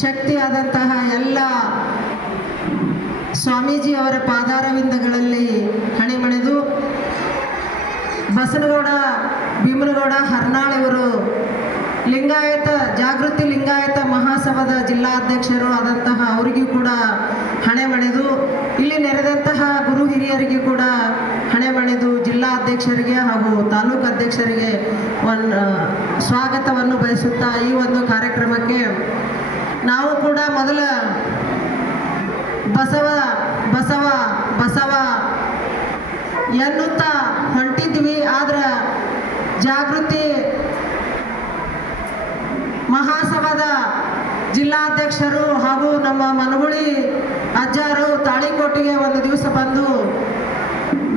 ಶಕ್ತಿಯಾದಂತಹ ಎಲ್ಲ ಸ್ವಾಮೀಜಿ ಅವರ ಪಾದಾರವಿಂದಗಳಲ್ಲಿ ಹಣಿಮಣಿದು ಬಸನಗೌಡ, ಭೀಮನಗೌಡ, ಹರ್ನಾಳ್ ಇವರು ಲಿಂಗಾಯತ, ಜಾಗೃತಿ ಲಿಂಗಾಯತ ಮಹಾಸಭಾದ ಜಿಲ್ಲಾಧ್ಯಕ್ಷರು ಆದಂತಹ ಅವರಿಗೂ ಕೂಡ ಹಣೆ ಮಣಿದು ಇಲ್ಲಿ ನೆರೆದಂತಹ ಗುರು ಹಿರಿಯರಿಗೂ ಕೂಡ ಹಣೆ ಮಣಿದು ಜಿಲ್ಲಾ ಅಧ್ಯಕ್ಷರಿಗೆ ಹಾಗೂ ತಾಲೂಕು ಅಧ್ಯಕ್ಷರಿಗೆ ಒಂದು ಸ್ವಾಗತವನ್ನು ಬಯಸುತ್ತಾ ಈ ಒಂದು ಕಾರ್ಯಕ್ರಮಕ್ಕೆ ನಾವು ಕೂಡ ಮೊದಲ ಬಸವ ಬಸವ ಬಸವ ಎನ್ನುತ್ತ ಹೊಂಟಿದ್ವಿ. ಆದ್ರೆ ಜಾಗೃತಿ ಮಹಾಸಭಾದ ಜಿಲ್ಲಾಧ್ಯಕ್ಷರು ಹಾಗೂ ನಮ್ಮ ಮನಗುಳಿ ಅಜ್ಜಾರು ತಾಳಿಕೋಟಿಗೆ ಒಂದು ದಿವಸ ಬಂದು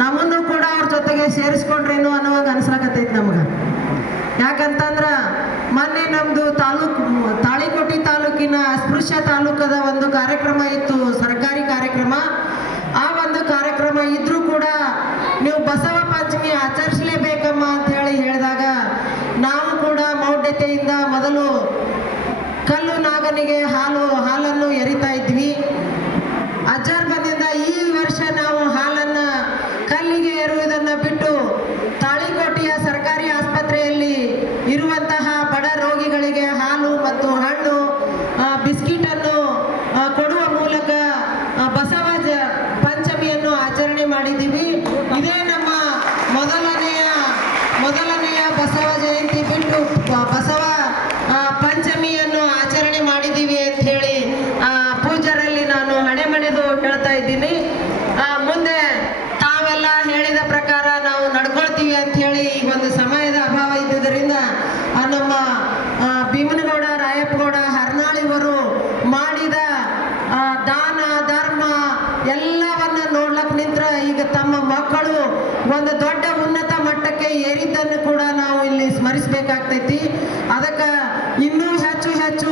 ನಮ್ಮನ್ನು ಕೂಡ ಅವ್ರ ಜೊತೆಗೆ ಸೇರಿಸ್ಕೊಂಡ್ರೇನು ಅನ್ನುವಾಗ ಅನ್ಸ್ಲಕತ್ತೈತಿ ನಮ್ಗೆ. ಯಾಕಂತಂದ್ರ ಮೊನ್ನೆ ನಮ್ಮದು ತಾಲೂಕು ತಾಲೂಕಿನ ಅಸ್ಪೃಶ್ಯ ತಾಲೂಕದ ಒಂದು ಕಾರ್ಯಕ್ರಮ ಇತ್ತು, ಸರ್ಕಾರಿ ಕಾರ್ಯಕ್ರಮ. ಆ ಒಂದು ಕಾರ್ಯಕ್ರಮ ಇದ್ರೂ ಕೂಡ ನೀವು ಬಸವ ಪಂಚಮಿ ಆಚರಿಸಲೇಬೇಕಮ್ಮ ಅಂತ ಹೇಳಿ ಹೇಳಿದಾಗ ನಾವು ಕೂಡ ಮೌಢ್ಯತೆಯಿಂದ ಮೊದಲು ಕಲ್ಲು ನಾಗನಿಗೆ ಹಾಲು, ಹಾಲನ್ನು ಎರಿತಾ ಇದ್ವಿ. ಅಜ್ಜಾರ್ ಬಂದಿಂದ ಈ ವರ್ಷ ನಾವು ಹಾಲನ್ನ ಕಲ್ಲಿಗೆ ಏರುವುದನ್ನು ಬಸವ ಪಂಚಮಿಯನ್ನು ಆಚರಣೆ ಮಾಡಿದ್ದೀವಿ ಅಂತ ಹೇಳಿ ಪೂಜಾರಲ್ಲಿ ನಾನು ಹಣೆ ಮನೆದು ಹೇಳ್ತಾ ಇದ್ದೀನಿ. ಮುಂದೆ ತಾವೆಲ್ಲ ಹೇಳಿದ ಪ್ರಕಾರ ನಾವು ನಡ್ಕೊಳ್ತೀವಿ ಅಂತ ಹೇಳಿ ಈ ಒಂದು ಸಮಯದ ಅಭಾವ ಇದ್ದುದರಿಂದ ನಮ್ಮ ಭೀಮನಗೌಡ, ರಾಯಪ್ಪಗೌಡ ಹರ್ನಾಳಿವರು ಮಾಡಿದ ದಾನ, ಧರ್ಮ ಎಲ್ಲವನ್ನ ನೋಡ್ಲಕ್ ನಿಂತ್ರ ಈಗ ತಮ್ಮ ಮಕ್ಕಳು ಒಂದು ದೊಡ್ಡ ಉನ್ನತ ಮಟ್ಟಕ್ಕೆ ಏರಿದ್ದನ್ನು ಕೂಡ ಇಲ್ಲಿ ಅದಕ್ಕೆ ಇನ್ನೂ ಹೆಚ್ಚು ಹೆಚ್ಚು